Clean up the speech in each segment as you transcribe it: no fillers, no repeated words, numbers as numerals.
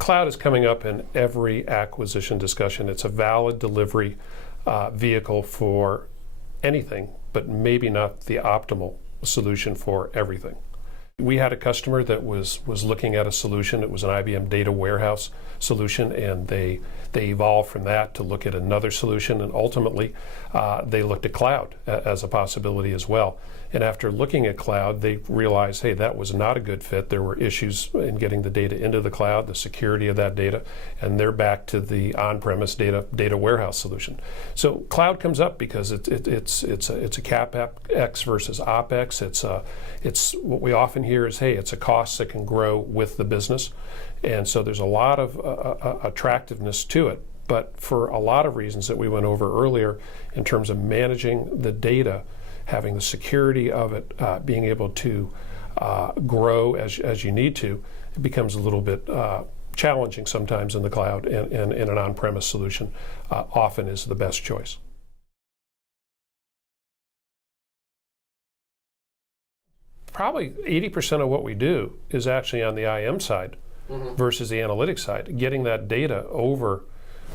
Cloud is coming up in every acquisition discussion. It's a valid delivery vehicle for anything, but maybe not the optimal solution for everything. We had a customer that was looking at a solution. It was an IBM data warehouse solution, and they evolved from that to look at another solution, and ultimately they looked at cloud as a possibility as well. And after looking at cloud, they realized, hey, that was not a good fit. There were issues in getting the data into the cloud, the security of that data, and they're back to the on-premise data warehouse solution. So cloud comes up because it's a CapEx versus OpEx. It's what we often hear is, hey, it's a cost that can grow with the business, and so there's a lot of attractiveness to it. But for a lot of reasons that we went over earlier, in terms of managing the data, having the security of it, being able to grow as you need to, it becomes a little bit challenging sometimes in the cloud, and an on-premise solution often is the best choice. Probably 80% of what we do is actually on the IM side versus the analytics side. Getting that data over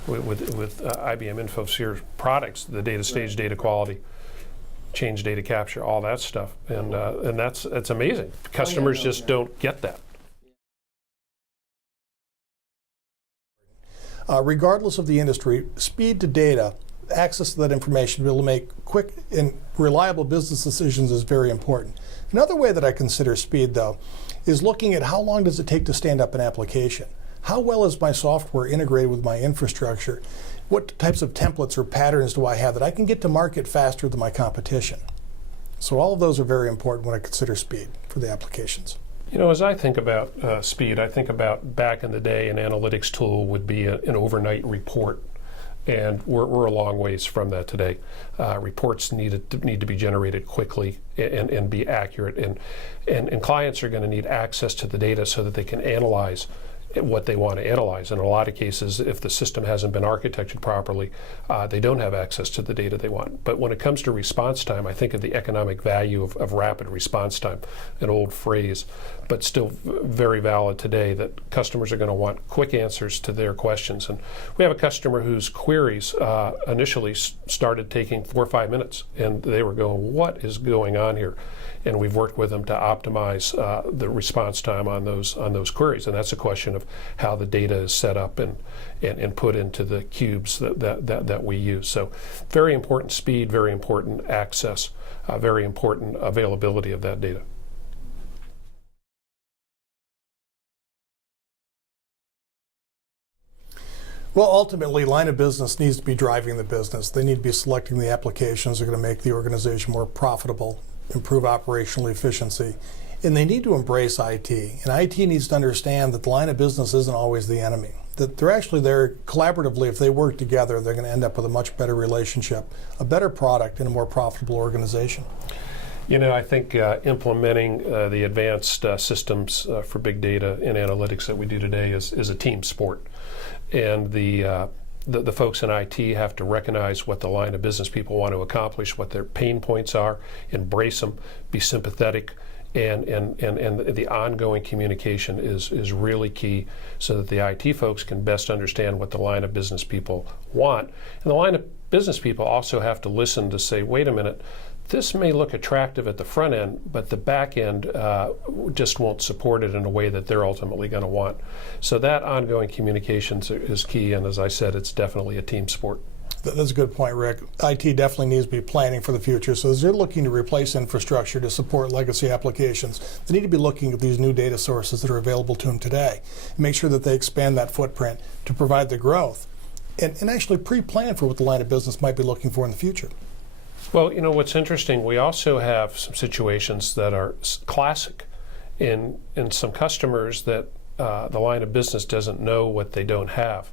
with IBM InfoSphere products, the data stage, data quality, change data capture, all that stuff, and it's amazing. Customers just don't get that. Regardless of the industry, speed to data, access to that information to be able to make quick and reliable business decisions is very important. Another way that I consider speed, though, is looking at how long does it take to stand up an application? How well is my software integrated with my infrastructure? What types of templates or patterns do I have that I can get to market faster than my competition? So all of those are very important when I consider speed for the applications. You know, as I think about speed, I think about back in the day, an analytics tool would be an overnight report. And we're a long ways from that today. Reports need to be generated quickly and be accurate, and clients are going to need access to the data so that they can analyze what they want to analyze. And in a lot of cases, if the system hasn't been architected properly, they don't have access to the data they want. But when it comes to response time, I think of the economic value of rapid response time, an old phrase, but still very valid today, that customers are going to want quick answers to their questions. And we have a customer whose queries initially started taking 4 or 5 minutes, and they were going, what is going on here? And we've worked with them to optimize the response time on those queries. And that's a question of how the data is set up and put into the cubes that we use. So very important speed, very important access, very important availability of that data. Well, ultimately, line of business needs to be driving the business. They need to be selecting the applications that are going to make the organization more profitable, improve operational efficiency, and they need to embrace IT. And IT needs to understand that the line of business isn't always the enemy, that they're actually there collaboratively. If they work together, they're going to end up with a much better relationship, a better product, and a more profitable organization. You know, I think implementing the advanced systems for big data and analytics that we do today is a team sport. And the folks in IT have to recognize what the line of business people want to accomplish, what their pain points are, embrace them, be sympathetic, and the ongoing communication is really key, so that the IT folks can best understand what the line of business people want. And the line of business people also have to listen to say, wait a minute, this may look attractive at the front end, but the back end just won't support it in a way that they're ultimately going to want. So that ongoing communication is key, and as I said, it's definitely a team sport. That's a good point, Rick. IT definitely needs to be planning for the future. So as they're looking to replace infrastructure to support legacy applications, they need to be looking at these new data sources that are available to them today, and make sure that they expand that footprint to provide the growth, and actually pre-plan for what the line of business might be looking for in the future. Well, you know, what's interesting, we also have some situations that are classic in some customers that the line of business doesn't know what they don't have.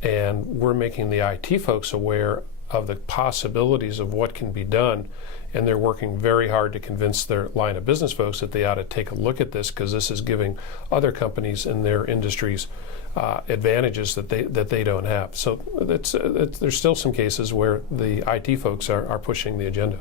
And we're making the IT folks aware of the possibilities of what can be done, and they're working very hard to convince their line of business folks that they ought to take a look at this, because this is giving other companies in their industries advantages that they don't have. So there's still some cases where the IT folks are pushing the agenda.